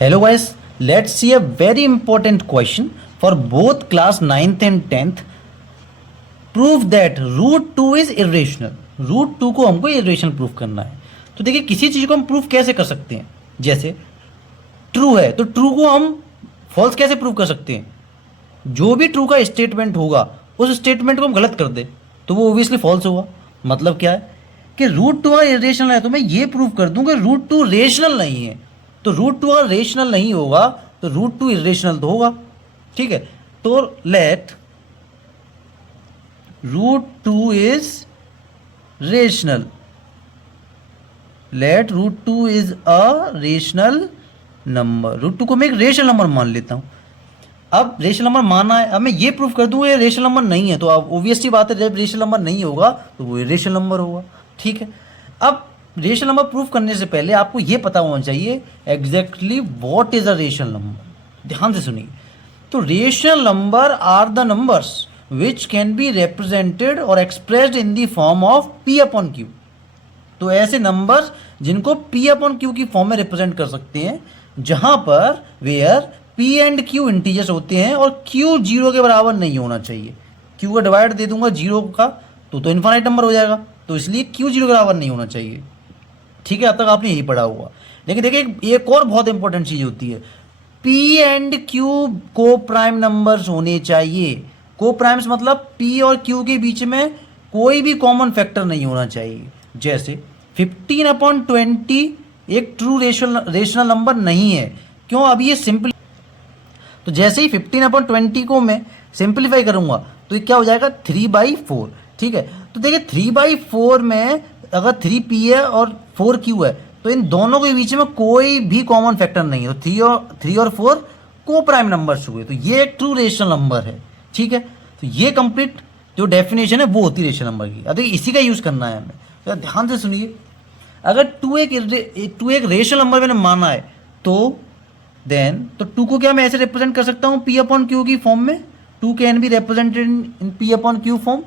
Hello guys, let's see a very important question for both class 9th and 10th. Prove that root 2 is irrational. Root 2 को हमको irrational proof करना है। तो देखिए किसी चीज़ को हम प्रूफ कैसे कर सकते हैं, जैसे ट्रू है तो ट्रू को हम फॉल्स कैसे प्रूव कर सकते हैं। जो भी ट्रू का स्टेटमेंट होगा उस स्टेटमेंट को हम गलत कर दे तो वो ओबियसली फॉल्स होगा। मतलब क्या है कि रूट 2 इरेशनल है तो मैं ये प्रूव कर दूं कि रूट 2 रेशनल नहीं है। तो रूट 2 अगर रेशनल नहीं होगा तो रूट 2 इरेशनल तो होगा। ठीक है, तो let root 2 is rational, let root 2 is a rational number. Root 2 को मैं एक रेशनल नंबर मान लेता हूं। अब रेशनल नंबर माना है, अब मैं ये प्रूफ कर दूं ये रेशनल नंबर नहीं है तो अब ऑब्वियसली बात है जब रेशनल नंबर नहीं होगा तो वो रेशनल नंबर होगा। ठीक है, अब रेशनल नंबर प्रूफ करने से पहले आपको ये पता होना चाहिए exactly what is a rational number. ध्यान से सुनिए, तो rational number are the numbers which can be represented और expressed in the form of p upon q. तो ऐसे नंबर्स जिनको पी अपॉन क्यू की फॉर्म में रिप्रेजेंट कर सकते हैं, जहां पर where p and q integers होते हैं और क्यू जीरो के बराबर नहीं होना चाहिए। क्यू का डिवाइड दे दूंगा जीरो का तो इन्फाइनाइट नंबर हो जाएगा, तो इसलिए क्यू जीरो के बराबर नहीं होना चाहिए। ठीक है, अब तक आपने यही पढ़ा हुआ। लेकिन देखिए एक और बहुत इंपॉर्टेंट चीज होती है, पी एंड क्यू को प्राइम नंबर्स होने चाहिए। को प्राइम्स मतलब पी और क्यू के बीच में कोई भी कॉमन फैक्टर नहीं होना चाहिए। जैसे 15/20 एक ट्रू रेशनल नंबर नहीं है। क्यों? अब ये सिंपल, तो जैसे ही 15/20 को मैं सिंप्लीफाई करूंगा तो ये क्या हो जाएगा 3/4। ठीक है, तो देखिए 3/4 में अगर 3p है और 4q है तो इन दोनों के बीच में कोई भी कॉमन फैक्टर नहीं है, तो 3 और 4 को प्राइम नंबर्स हुए, तो ये एक ट्रू रेशनल नंबर है। ठीक है, तो ये कंप्लीट जो डेफिनेशन है वो होती है रेशनल नंबर की। अब देखिए इसी का यूज करना है हमें, तो ध्यान से सुनिए। अगर 2 एक रेशनल नंबर मैंने माना है तो देन तो 2 को क्या मैं ऐसे रिप्रेजेंट कर सकता हूँ पी अपॉन क्यू की फॉर्म में। 2 can be represented in P upon Q form.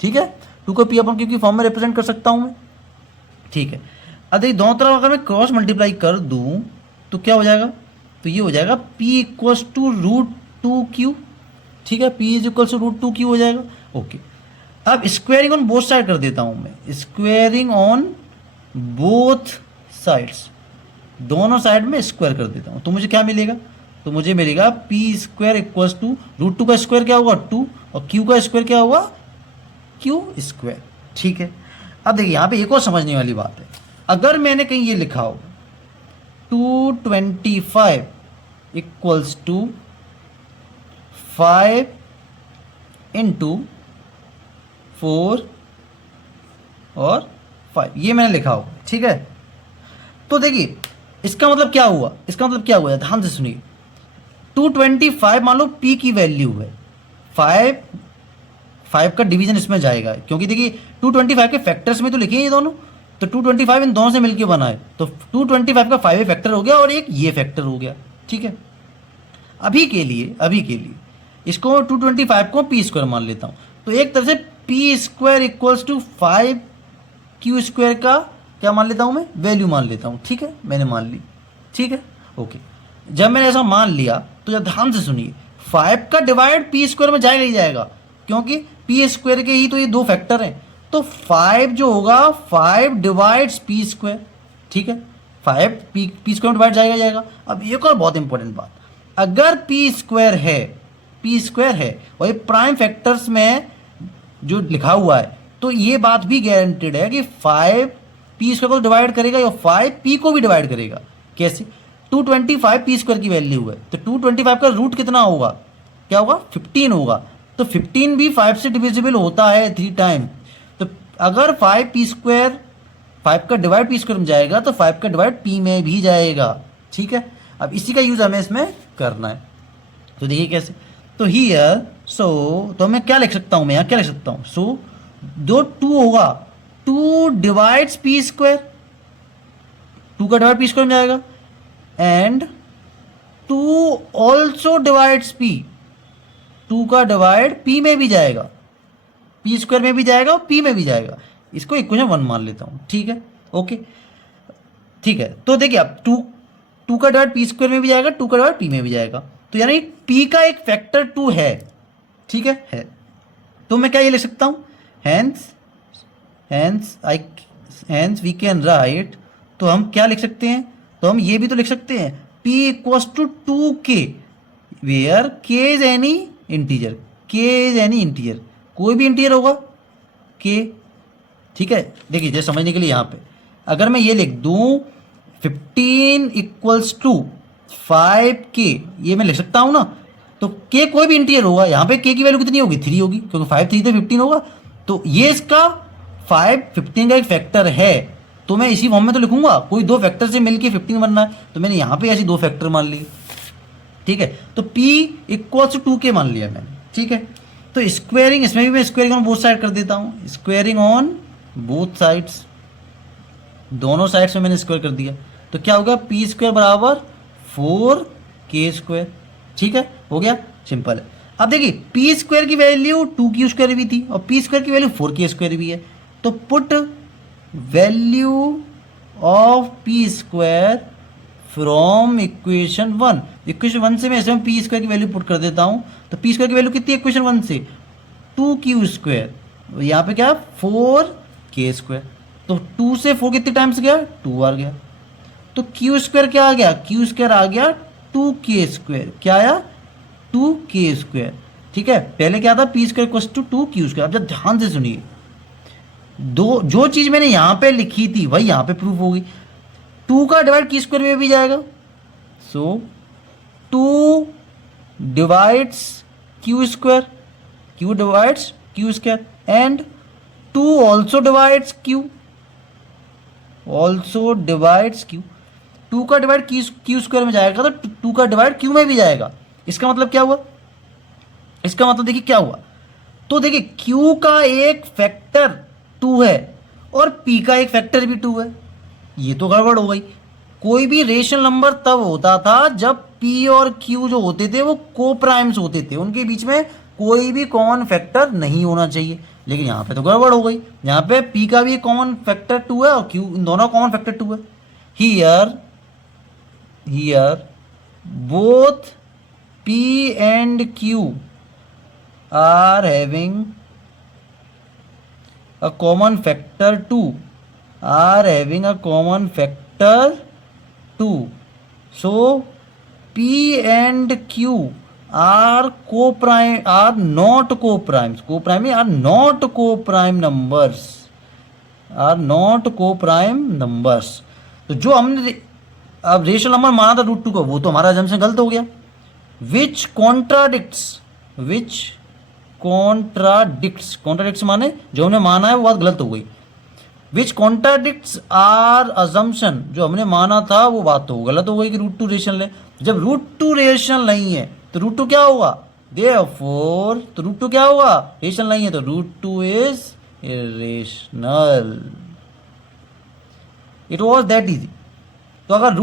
ठीक है, 2 को पी अपॉन क्यू की फॉर्म में रिप्रेजेंट कर सकता हूँ मैं। ठीक है, अब देखिए दोनों तरफ अगर मैं क्रॉस मल्टीप्लाई कर दूं तो क्या हो जाएगा, तो ये हो जाएगा p equals to root 2q। ठीक है, p is equals to root 2q हो जाएगा। ओके, अब स्क्वेयरिंग ऑन बोथ साइड कर देता हूं मैं, स्क्वेयरिंग ऑन बोथ साइड्स, दोनों साइड में स्क्वायर कर देता हूं तो मुझे क्या मिलेगा, तो मुझे मिलेगा p square equals to root 2 का स्क्वायर क्या होगा 2 और q का स्क्वायर क्या होगा q स्क्वायर। ठीक है, अब देखिए यहाँ पे एक और समझने वाली बात है। अगर मैंने कहीं ये लिखा हो 225 इक्वल्स टू 5 इंटू 4 और 5, ये मैंने लिखा हो। ठीक है, तो देखिए इसका मतलब क्या हुआ, इसका मतलब क्या हुआ, ध्यान से सुनिए। 225 मान लो p की वैल्यू है, 5 का डिवीजन इसमें जाएगा क्योंकि देखिए 225 के फैक्टर्स में तो लिखे हैं ये दोनों, तो 225 इन दोनों से मिलकर बना है, तो 225 का 5 फैक्टर हो गया और एक ये फैक्टर हो गया। ठीक है, अभी के लिए इसको 225 को पी स्क्वायर मान लेता हूं, तो एक तरह से p square equals to 5 q square का क्या मान लेता हूं मैं, वैल्यू मान लेता हूं। ठीक है, मैंने मान ली। ठीक है, ओके, जब मैंने ऐसा मान लिया तो जब ध्यान से सुनिए 5 का डिवाइड पी स्क्वायर में जाएगा ही जाएगा क्योंकि पी स्क्वायर के ही तो ये दो फैक्टर हैं, तो 5 जो होगा 5 डिवाइड्स पी स्क्वायर। ठीक है, 5 पी स्क्वायर डिवाइड जाएगा। अब एक और बहुत इंपॉर्टेंट बात, अगर पी स्क्वायर है और ये प्राइम फैक्टर्स में जो लिखा हुआ है तो ये बात भी गारंटेड है कि 5 पी स्क्वायर को डिवाइड करेगा या 5 पी को भी डिवाइड करेगा। कैसे, 225 पी स्क्वायर की वैल्यू है तो 225 का रूट कितना होगा, क्या होगा 15 होगा, तो 15 भी 5 से डिविजिबल होता है 3 टाइम। तो अगर 5 पी स्क्वायर 5 का डिवाइड पी स्क्वायर में जाएगा तो 5 का डिवाइड पी में भी जाएगा। ठीक है, अब इसी का यूज हमें इसमें करना है। तो देखिए कैसे, तो हियर तो मैं क्या लिख सकता हूं, मैं यहाँ क्या लिख सकता हूं, सो जो 2 होगा 2 डिवाइड्स पी स्क्वायर, 2 का डिवाइड पी स्क्वायर में जाएगा एंड 2 ऑल्सो डिवाइड्स पी, 2 का डिवाइड पी में भी जाएगा, पी स्क्वायर में भी जाएगा और पी में भी जाएगा। इसको इक्वेशन 1 मान लेता हूं। ठीक है, ओके, ठीक है, तो देखिए अब 2 टू का डिवाइड पी स्क्वायर में भी जाएगा, टू का डिवाइड पी में भी जाएगा, तो यानी पी का एक फैक्टर टू है, ठीक है। तो मैं क्या ये लिख सकता हूँ, हेंस वी कैन राइट, तो हम क्या लिख सकते हैं, तो हम ये भी तो लिख सकते हैं p equals to 2k where k is any integer, कोई भी इंटीजर होगा k, ठीक है। देखिए जैसे समझने के लिए यहाँ पे अगर मैं ये लिख दूँ 15 इक्वल्स टू 5k, ये मैं लिख सकता हूँ ना, तो k कोई भी इंटीजर होगा, यहाँ पे k की वैल्यू कितनी होगी, 3 होगी, क्योंकि 5 3 तो 15 होगा, तो ये इसका 15 का एक फैक्टर है, तो मैं इसी फॉर्म में तो लिखूंगा, कोई दो फैक्टर से मिलके 15 बनना है, तो मैंने यहाँ पे ऐसी दो फैक्टर मान लिए, ठीक है। तो p इक्वल्स टू 2k मान लिया मैंने, ठीक है। तो स्क्वेयरिंग, इसमें भी मैं स्क्वेयरिंग ऑन बोथ साइड कर देता हूँ, स्क्वेयरिंग ऑन बोथ साइड्स, दोनों साइड्स में मैंने स्क्वायर कर दिया, तो क्या होगा, पी स्क्वायर बराबर 4k स्क्वायर, ठीक है, हो गया, सिंपल है। अब देखिए पी स्क्वायर की वैल्यू 2q स्क्वायर भी थी और पी स्क्वायर की वैल्यू 4k स्क्वायर भी है, तो put value of P square from equation 1 से मैं ऐसे में पी स्क्वायर की वैल्यू पुट कर देता हूँ, तो पी स्क्वायर की वैल्यू कितनी है इक्वेशन 1 से, 2q स्क्वायर, यहाँ पे क्या 4k स्क्वायर, तो 2 से 4 कितने टाइम्स गया, 2 आ गया, तो q स्क्वायर क्या आ गया, q स्क्वायर आ गया 2k स्क्वायर, क्या आया 2k स्क्वायर, ठीक है। पहले क्या था, p square equals to 2q square. अब जब ध्यान से सुनिए, दो जो चीज मैंने यहां पे लिखी थी वही यहां पे प्रूफ होगी, 2 का डिवाइड q स्क्वायर में भी जाएगा, सो 2 divides q square, q divides q square and 2 also divides q, also divides q, 2 का डिवाइड q स्क्वायर में जाएगा तो 2 का डिवाइड q में भी जाएगा। इसका मतलब क्या हुआ, इसका मतलब देखिए क्या हुआ, तो देखिए q का एक फैक्टर 2 है और p का एक फैक्टर भी 2 है, ये तो गड़बड़ हो गई। कोई भी रेशनल नंबर तब होता था जब p और q जो होते थे वो को प्राइम्स होते थे, उनके बीच में कोई भी कॉमन फैक्टर नहीं होना चाहिए, लेकिन यहाँ पे तो गड़बड़ हो गई, यहाँ पे p का भी कॉमन फैक्टर 2 है और q, इन दोनों कॉमन फैक्टर 2 है। Here both p and q are having a common factor 2, are having a common factor 2, so p and q are co-prime, are not co-primes, co-prime are not co-prime numbers, are not co-prime numbers। तो जो हमने अब rational number माना था √2 का, वो तो हमारा जम्पशन गलत हो गया, विच कॉन्ट्राडिक्ट्स माने जो हमने माना है वो बात गलत हो गई, विच कॉन्ट्राडिक्ट्स आर अजम्पशन, जो हमने माना था वो बात तो गलत हो गई कि √2 रेशनल है। जब √2 रेशनल नहीं है तो √2 क्या होगा, देयरफॉर, तो √2 क्या होगा, रेशनल नहीं है तो √2 is irrational. It was that easy. तो अगर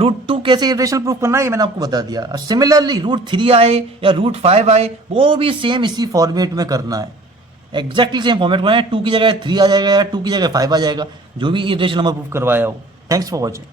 √2 कैसे इरेशनल प्रूफ करना है ये मैंने आपको बता दिया। सिमिलरली √3 आए या √5 आए वो भी सेम इसी फॉर्मेट में करना है, एग्जैक्टली सेम फॉर्मेट में, 2 की जगह 3 आ जाएगा या 2 की जगह 5 आ जाएगा, जो भी इरेशनल नंबर प्रूफ करवाया हो। Thanks for watching.